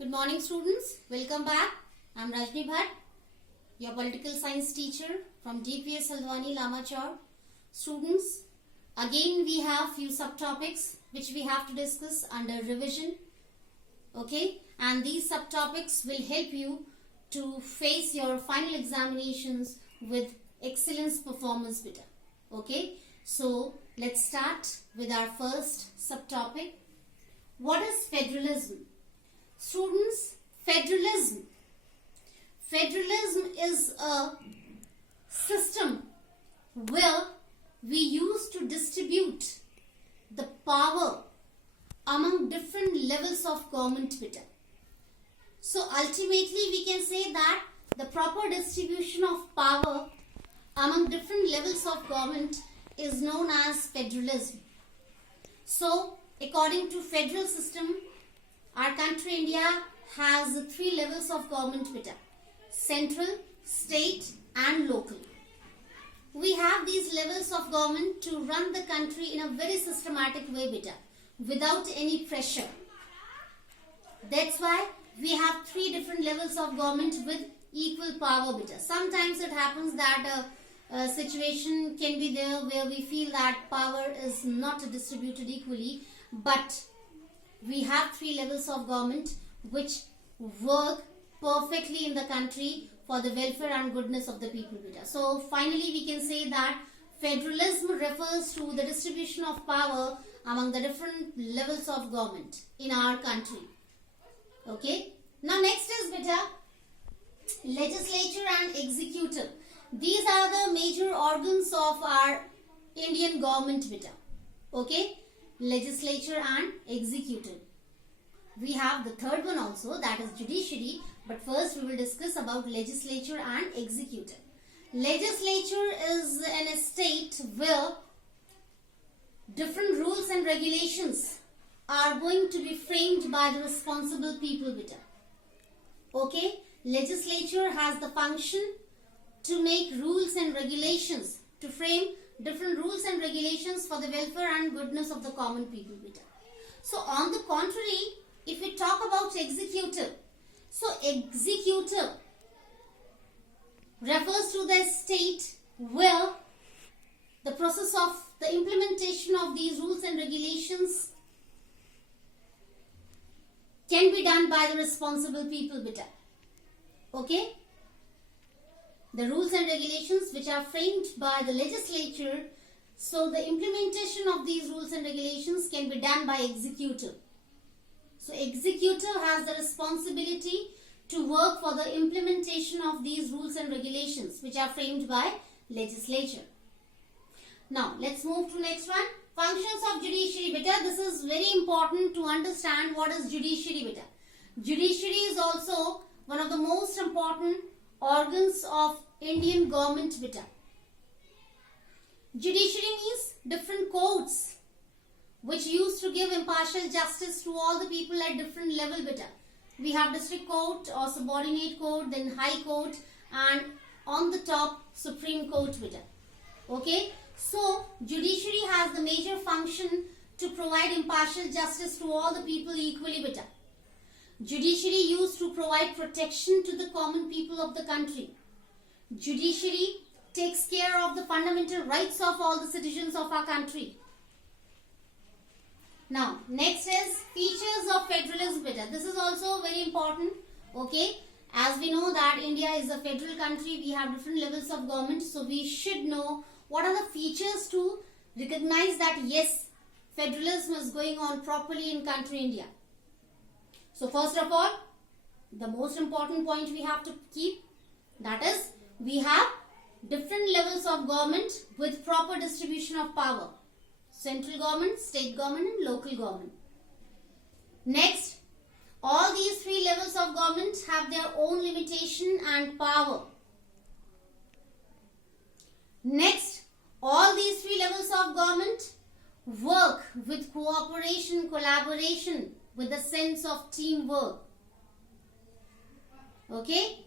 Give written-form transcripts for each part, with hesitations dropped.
Good morning students, welcome back. I am Rajni Bhatt, your political science teacher from DPS Haldwani Lamachar. Students, again we have few subtopics which we have to discuss under revision. Okay, and these subtopics will help you to face your final examinations with excellence performance better. Okay, so let's start with our first subtopic. What is federalism? Students, federalism is a system where we use to distribute the power among different levels of government better. So ultimately we can say that the proper distribution of power among different levels of government is known as federalism. So according to federal system, our country India has three levels of government beta: central, state and local. We have these levels of government to run the country in a very systematic way beta, without any pressure. That's why we have three different levels of government with equal power beta. Sometimes it happens that a situation can be there where we feel that power is not distributed equally, but we have three levels of government which work perfectly in the country for the welfare and goodness of the people. So finally we can say that federalism refers to the distribution of power among the different levels of government in our country. Okay. Now next is beta legislature and executive. These are the major organs of our Indian government beta. Okay. Legislature and executive. We have the third one also, that is judiciary, but first we will discuss about legislature and executive. Legislature is an estate where different rules and regulations are going to be framed by the responsible people beta. Okay, legislature has the function to make rules and regulations, to frame different rules and regulations for the welfare and goodness of the common people beta. So on the contrary, if we talk about executive, so executive refers to the state where the process of the implementation of these rules and regulations can be done by the responsible people beta. Okay? The rules and regulations which are framed by the legislature, so the implementation of these rules and regulations can be done by executive. So executive has the responsibility to work for the implementation of these rules and regulations which are framed by legislature. Now let's move to next one. Functions of judiciary beta. This is very important to understand what is judiciary beta. Judiciary is also one of the most important organs of Indian government beta. Judiciary means different courts which used to give impartial justice to all the people at different level beta. We have district court or subordinate court, then high court, and on the top Supreme Court beta. Okay, so judiciary has the major function to provide impartial justice to all the people equally beta. Judiciary used to provide protection to the common people of the country. Judiciary takes care of the fundamental rights of all the citizens of our country. Now, next is features of federalism beta. This is also very important. Okay, as we know that India is a federal country, we have different levels of government. So we should know what are the features to recognize that yes, federalism is going on properly in country India. So first of all, the most important point we have to keep, that is, we have different levels of government with proper distribution of power. Central government, state government and local government. Next, all these three levels of government have their own limitation and power. Next, all these three levels of government work with cooperation, collaboration, with a sense of teamwork. Okay?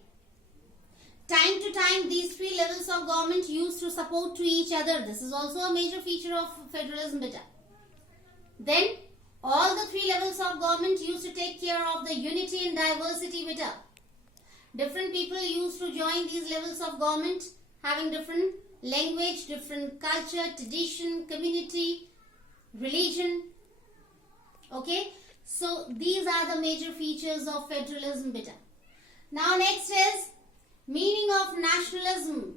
Time to time, these three levels of government used to support to each other. This is also a major feature of federalism beta. Then, all the three levels of government used to take take care of the unity and diversity beta. Different people used to join these levels of government, having different language, different culture, tradition, community, religion. Okay, so these are the major features of federalism beta. Now next is meaning of nationalism.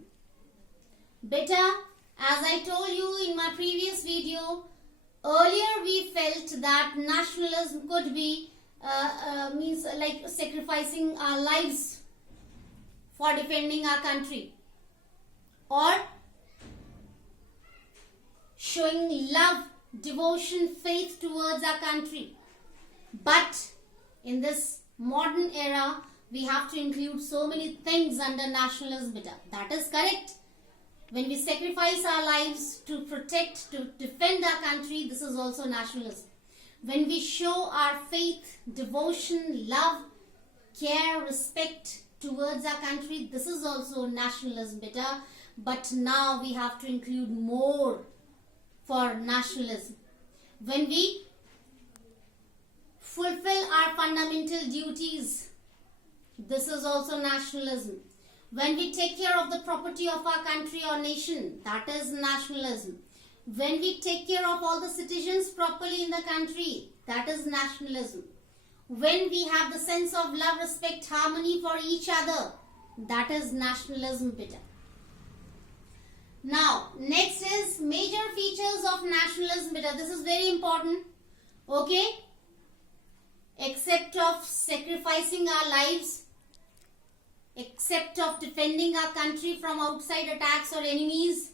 Beta, as I told you in my previous video, earlier we felt that nationalism could be means like sacrificing our lives for defending our country, or showing love, devotion, faith towards our country. But in this modern era, we have to include so many things under nationalism beta. That is correct. When we sacrifice our lives to protect, to defend our country, this is also nationalism. When we show our faith, devotion, love, care, respect towards our country, this is also nationalism beta. But now we have to include more for nationalism. When we fulfill our fundamental duties, this is also nationalism. When we take care of the property of our country or nation, that is nationalism. When we take care of all the citizens properly in the country, that is nationalism. When we have the sense of love, respect, harmony for each other, that is nationalism beta. Now, next is major features of nationalism beta. This is very important. Okay? Except of sacrificing our lives, except of defending our country from outside attacks or enemies,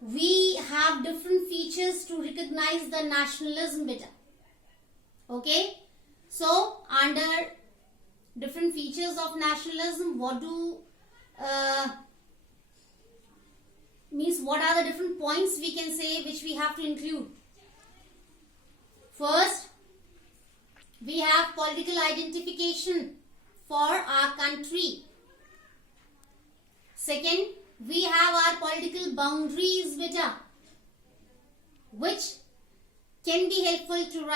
we have different features to recognize the nationalism beta. Okay? So, under different features of nationalism, what are the different points we can say which we have to include? First, we have political identification for our country. Second, we have our political boundaries beta, which can be helpful to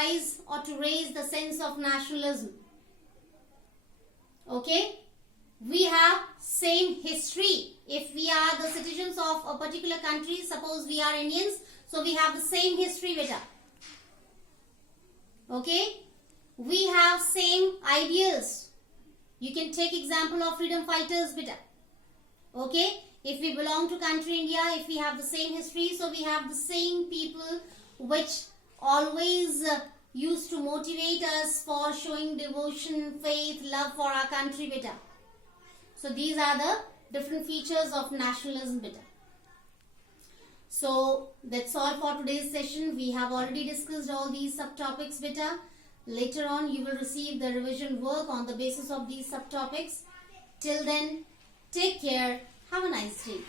raise the sense of nationalism. Okay? We have same history. If we are the citizens of a particular country, suppose we are Indians, so we have the same history beta. Okay? We have same ideas. You can take example of freedom fighters beta. Okay? If we belong to country India, if we have the same history, so we have the same people which always used to motivate us for showing devotion, faith, love for our country beta. So these are the different features of nationalism beta. So that's all for today's session. We have already discussed all these subtopics beta. Later on you will receive the revision work on the basis of these subtopics. Till then, take care. Have a nice day.